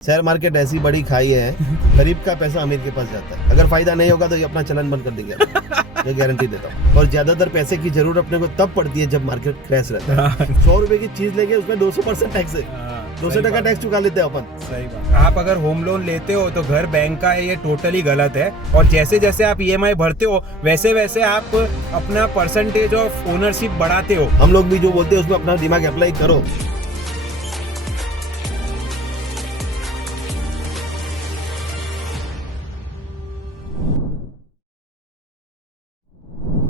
Share market ऐसी बड़ी खाई है, गरीब का पैसा अमीर के पास जाता है। अगर फायदा नहीं होगा तो ये अपना चलन बंद कर देंगे, ये गारंटी देता हूँ। और ज्यादातर पैसे की जरूरत अपने को तब पड़ती है जब मार्केट क्रैश रहता है। 100 रुपए की चीज लेंगे उसमें 200% टैक्स है, 200 टका टैक्स चुका लेते हैं अपन। सही बात। आप अगर होम लोन लेते हो तो घर बैंक का है, ये टोटली गलत है। और जैसे जैसे आप ईएमआई भरते हो वैसे वैसे आप अपना परसेंटेज ऑफ ओनरशिप बढ़ाते हो। हम लोग भी जो बोलते हैं उसमें अपना दिमाग अप्लाई करो।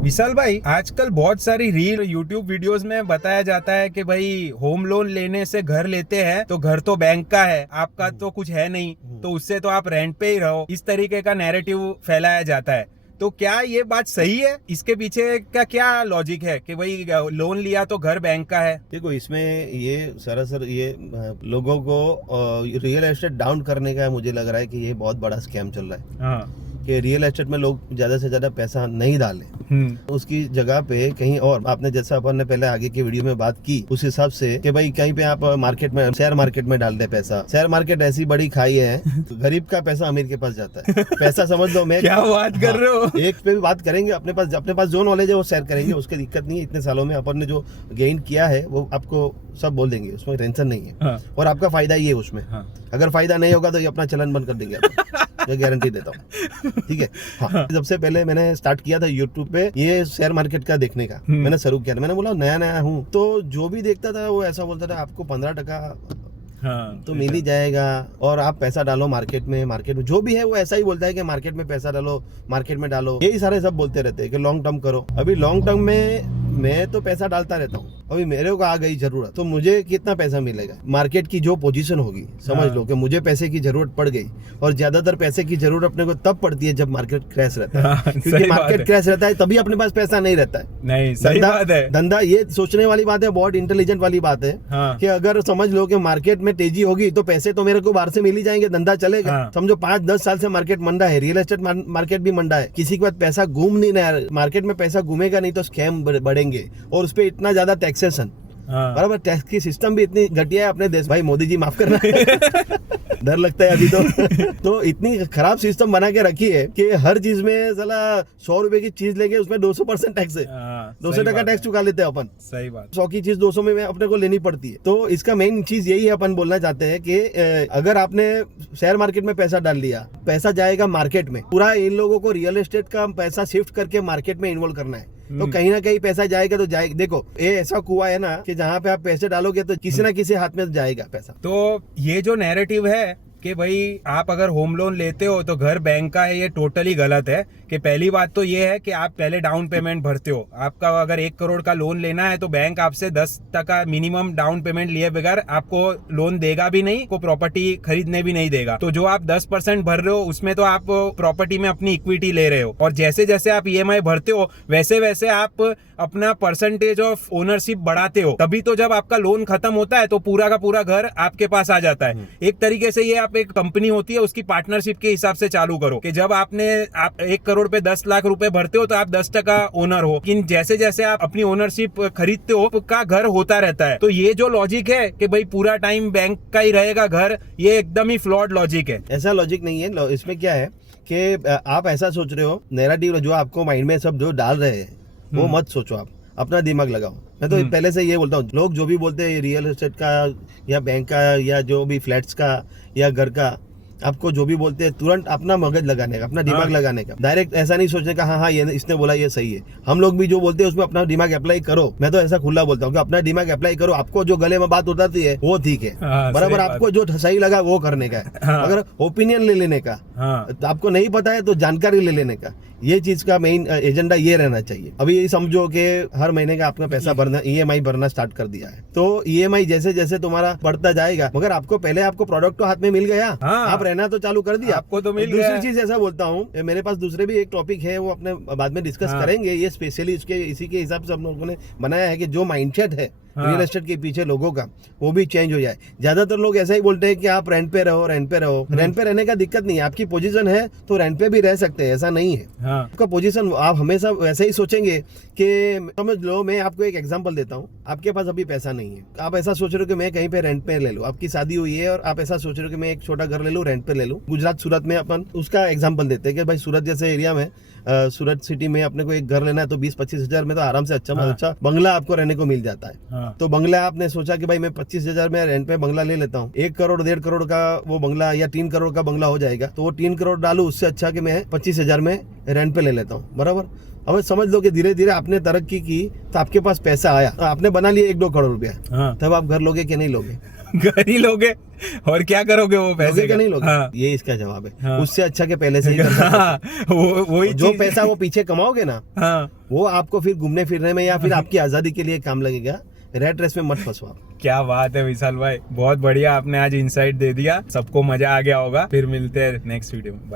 विशाल भाई, आजकल बहुत सारी रील यूट्यूब वीडियोस में बताया जाता है कि भाई होम लोन लेने से घर लेते हैं तो घर तो बैंक का है, आपका तो कुछ है नहीं, तो उससे तो आप रेंट पे ही रहो। इस तरीके का नैरेटिव फैलाया जाता है। तो क्या ये बात सही है? इसके पीछे का क्या लॉजिक है कि भाई लोन लिया तो घर बैंक का है? देखो, इसमें ये सरासर ये लोगों को रियल एस्टेट डाउन करने का मुझे लग रहा है कि ये बहुत बड़ा स्कैम चल रहा है। हाँ। कि रियल एस्टेट में लोग ज्यादा से ज्यादा पैसा नहीं डालें, उसकी जगह पे कहीं और, आपने जैसा अपन ने पहले आगे की वीडियो में बात की उस हिसाब से कि भाई कहीं पे आप मार्केट में, शेयर मार्केट में डाल दे पैसा। शेयर मार्केट ऐसी बड़ी खाई है, गरीब का पैसा अमीर के पास जाता है। पैसा समझ लो, मैं क्या बात कर रहे हो? एक पे भी बात करेंगे, अपने पास जो नॉलेज है वो शेयर करेंगे, उसकी दिक्कत नहीं है। इतने सालों में अपन ने जो गेन किया है वो आपको सब बोल देंगे, उसमें टेंशन नहीं है। हाँ। और आपका फायदा ही है उसमें। हाँ। अगर फायदा नहीं होगा तो ये अपना चलन बंद कर देंगे, मैं गारंटी देता हूँ। ठीक है। हाँ। सबसे पहले मैंने स्टार्ट किया था यूट्यूब पे ये शेयर मार्केट का देखने का, मैंने शुरू किया था। मैंने बोला नया नया हूँ, तो जो भी देखता था वो ऐसा बोलता था आपको 15% तो मिल ही जाएगा, और आप पैसा डालो मार्केट में जो भी है वो ऐसा ही बोलता है कि मार्केट में पैसा डालो, मार्केट में डालो, यही सारे सब बोलते रहते हैं कि लॉन्ग टर्म करो। अभी लॉन्ग टर्म में मैं तो पैसा डालता रहता हूँ। अभी मेरे को आ गई जरूरत, तो मुझे कितना पैसा मिलेगा? मार्केट की जो पोजीशन होगी, समझ लो कि मुझे पैसे की जरूरत पड़ गई। और ज्यादातर पैसे की जरूरत अपने को तब पड़ती है जब मार्केट क्रैश रहता है। क्योंकि मार्केट क्रैश रहता है तभी अपने पास पैसा नहीं रहता है। नहीं, सही बात है। धंधा ये सोचने वाली बात है, बहुत इंटेलिजेंट वाली बात है। हाँ। कि अगर समझ लो कि मार्केट में तेजी होगी तो पैसे तो मेरे को बाहर से मिल ही जाएंगे, धंधा चलेगा। हाँ। समझो 5-10 साल से मार्केट मंदा है, रियल एस्टेट मार्केट भी मंदा है, किसी के पास पैसा घूम नहीं रहा है। मार्केट में पैसा घूमेगा नहीं तो स्कैम बढ़ेंगे, और उस पर इतना ज्यादा टैक्सेशन। हाँ। बराबर, टैक्स की सिस्टम भी इतनी घटिया है अपने देश। भाई मोदी जी माफ करना डर लगता है अभी तो इतनी खराब सिस्टम बना के रखी है कि हर चीज में साला 100 रुपए की चीज लेंगे उसमें 200% टैक्स है, 200 टका टैक्स चुका लेते हैं अपन। सही बात। 100 की चीज 200 में अपने को लेनी पड़ती है। तो इसका मेन चीज यही है, अपन बोलना चाहते हैं कि अगर आपने शेयर मार्केट में पैसा डाल दिया, पैसा जाएगा मार्केट में। पूरा इन लोगों को रियल एस्टेट का पैसा शिफ्ट करके मार्केट में इन्वॉल्व करना है, तो कहीं ना कहीं पैसा जाएगा तो जाएगा। देखो, ये ऐसा कुआ है ना कि जहाँ पे आप पैसे डालोगे तो किसी ना किसी हाथ में जाएगा पैसा। तो ये जो नैरेटिव है कि भाई आप अगर होम लोन लेते हो तो घर बैंक का है, ये टोटली गलत है। कि पहली बात तो ये है कि आप पहले डाउन पेमेंट भरते हो। आपका अगर 1 करोड़ का लोन लेना है तो बैंक आपसे 10% मिनिमम डाउन पेमेंट लिए बगैर आपको लोन देगा भी नहीं, को प्रॉपर्टी खरीदने भी नहीं देगा। तो जो आप 10% भर रहे हो उसमें तो आप प्रॉपर्टी में अपनी इक्विटी ले रहे हो। और जैसे जैसे आप ईएमआई भरते हो वैसे वैसे आप अपना परसेंटेज ऑफ ओनरशिप बढ़ाते हो। तभी तो जब आपका लोन खत्म होता है तो पूरा का पूरा घर आपके पास आ जाता है। एक तरीके से ये आप एक कंपनी होती है उसकी पार्टनरशिप के हिसाब से चालू करो कि जब आप 1 करोड़ पे 10 लाख रुपए भरते हो तो आप 10% ओनर हो। लेकिन जैसे जैसे आप अपनी ओनरशिप खरीदते हो का घर होता रहता है। तो ये जो लॉजिक है कि भाई पूरा टाइम बैंक का ही रहेगा घर, ये एकदम ही फ्लॉड लॉजिक है। ऐसा लॉजिक नहीं है। इसमें क्या है कि आप ऐसा सोच रहे हो, नैरेटिव जो आपको माइंड में सब जो डाल रहे हैं वो मत सोचो, आप अपना दिमाग लगाओ। मैं तो पहले से ये बोलता हूँ, लोग जो भी बोलते हैं रियल एस्टेट का या बैंक का या जो भी फ्लैट्स का या घर का, आपको जो भी बोलते हैं तुरंत अपना मगज लगाने का, अपना दिमाग लगाने का। डायरेक्ट ऐसा नहीं सोचने का हाँ ये इसने बोला ये सही है। हम लोग भी जो बोलते हैं उसमें अपना दिमाग अप्लाई करो। मैं तो ऐसा खुला बोलता हूँ कि अपना दिमाग अप्लाई करो। आपको जो गले में बात उतरती है वो ठीक है, बराबर। आपको जो सही लगा वो करने का है। अगर ओपिनियन ले लेने का, तो आपको नहीं पता है तो जानकारी ले लेने का, ये चीज का मेन एजेंडा ये रहना चाहिए। अभी ये समझो कि हर महीने का आपका पैसा भरना, ईएमआई भरना स्टार्ट कर दिया है, तो ईएमआई जैसे जैसे तुम्हारा बढ़ता जाएगा, मगर आपको पहले आपको प्रोडक्ट तो हाथ में मिल गया। आप रहना तो चालू कर दिया, आपको तो मिल गया। दूसरी चीज ऐसा बोलता हूँ, मेरे पास दूसरे भी एक टॉपिक है, वो अपने बाद में डिस्कस करेंगे। ये स्पेशली इसी के हिसाब से हम लोगों ने बनाया है कि जो माइंडसेट है हाँ। रियल एस्टेट के पीछे लोगों का, वो भी चेंज हो जाए। ज्यादातर लोग ऐसा ही बोलते हैं कि आप रेंट पे रहो, रेंट पे रहो। रेंट पे रहने का दिक्कत नहीं है, आपकी पोजीशन है तो रेंट पे भी रह सकते हैं, ऐसा नहीं है। हाँ आपका पोजीशन, आप हमेशा वैसे ही सोचेंगे कि समझ लो, मैं आपको एक एग्जांपल देता हूँ। आपके पास अभी पैसा नहीं है, आप ऐसा सोच रहे हो कि मैं कहीं पे रेंट पे ले लूँ। आपकी शादी हुई है और आप ऐसा सोच रहे हो कि मैं एक छोटा घर ले लूँ, रेंट पे ले लूँ। गुजरात सूरत में अपन उसका एग्जांपल देते हैं कि भाई सूरत जैसे एरिया में, सूरत सिटी में अपने को एक घर लेना है तो 20-25 हजार में तो आराम से अच्छा बंगला आपको रहने को मिल जाता है। हाँ तो बंगला आपने सोचा कि भाई मैं 25,000 में रेंट पे बंगला ले लेता हूँ, 1 करोड़ 1.5 करोड़ का वो बंगला या 3 करोड़ का बंगला हो जाएगा, तो वो 3 करोड़ डालू, उससे अच्छा कि मैं 25,000 में रेंट पे ले लेता हूँ, बराबर। अब समझ लो कि धीरे धीरे आपने तरक्की की तो आपके पास पैसा आया, तो आपने बना लिया 1-2 करोड़ रुपया, हाँ तब आप घर लोगे कि नहीं लोगे? घर ही लोगे और क्या करोगे वो पैसे लोगे कि का? नहीं लोगे? हाँ ये इसका जवाब है। हाँ। उससे अच्छा के पहले से ही कर सकते हो। हाँ वही जो चीज- पैसा वो पीछे कमाओगे ना, हाँ वो आपको फिर घूमने फिरने में या फिर आपकी आजादी के लिए काम लगेगा। रेट रेस में मत फंसो आप। क्या बात है विशाल भाई, बहुत बढ़िया आपने आज इंसाइट दे दिया, सबको मजा आ गया होगा। फिर मिलते हैं नेक्स्ट वीडियो में, बाय।